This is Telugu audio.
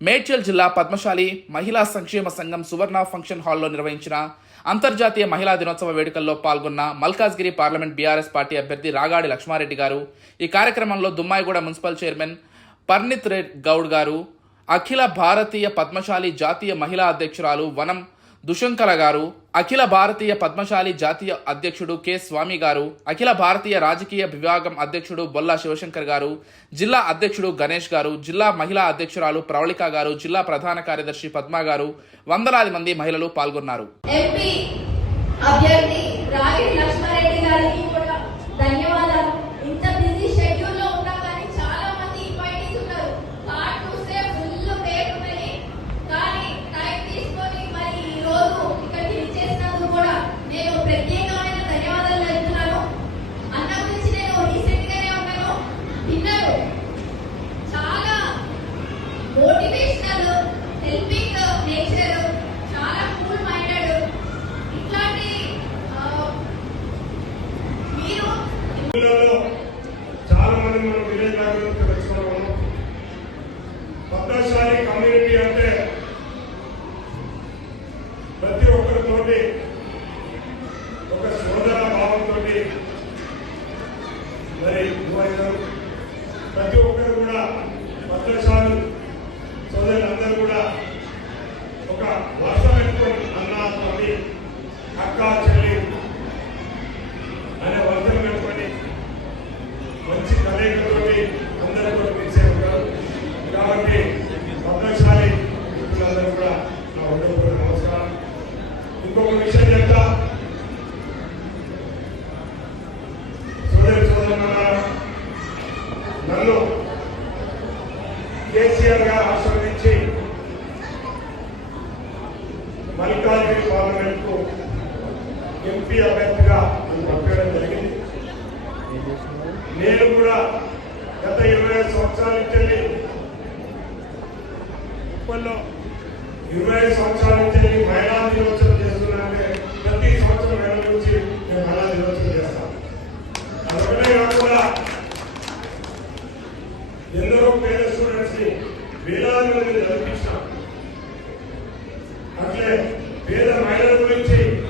మేడ్చల్ జిల్లా పద్మశాలి మహిళా సంక్షేమ సంఘం సువర్ణ ఫంక్షన్ హాల్లో నిర్వహించిన అంతర్జాతీయ మహిళా దినోత్సవ వేడుకల్లో పాల్గొన్న మల్కాజ్గిరి పార్లమెంట్ బీఆర్ఎస్ పార్టీ అభ్యర్థి రాగాడి లక్ష్మారెడ్డి గారు ఈ కార్యక్రమంలో Dammaiguda municipal chairman పర్నిత్ red Goud గారు అఖిల భారతీయ పద్మశాలి జాతీయ మహిళా అధ్యక్షురాలు వనం దుశంకల గారు అఖిల భారతీయ పద్మశాలి జాతీయ అధ్యక్షుడు కె. స్వామి గారు అఖిల భారతీయ రాజకీయ విభాగం అధ్యక్షుడు బొల్లా శివశంకర్ గారు జిల్లా అధ్యక్షుడు గణేష్ గారు జిల్లా మహిళా అధ్యక్షురాలు ప్రవళిక గారు జిల్లా ప్రధాన కార్యదర్శి పద్మ గారు వందలాది మంది మహిళలు పాల్గొన్నారు. ఎంపీ అభ్యర్థి ఊళ్ళలో చాలా మంది మనం విలేజ్ బ్యాక్గ్రౌండ్ తెలుసుకున్నాము పద్మశాలి కమ్యూనిటీ అంటే ప్రతి ఒక్కరితోటి ఒక సోదర భావంతో మరి ప్రతి ఒక్కరు కూడా పద్మశాలు కాబట్టి పద్మశాలి మిత్రులందరూ కూడా. నా నమస్కారం. ఇంకొక విషయం చెప్తా. సోదరి నన్ను కేసీఆర్ ఆశీర్వదించి మల్కాజ్గిరి పార్లమెంట్కు ఎంపీ అభ్యర్థిగా నన్ను జరిగింది. నేను కూడా గత ఇరవై ఐదు సంవత్సరాల నుంచి ఉప్పల్లో ఇరవై ఐదు సంవత్సరాల నుంచి మహిళా దినోత్సవం చేస్తున్నానంటే ప్రతి సంవత్సరం మహిళల నుంచి నేను మహిళా దినోత్సవం చేస్తాను అదొకటే కాకుండా ఎందరో పేద స్టూడెంట్స్ని వేలాది మందిని చదివించిన.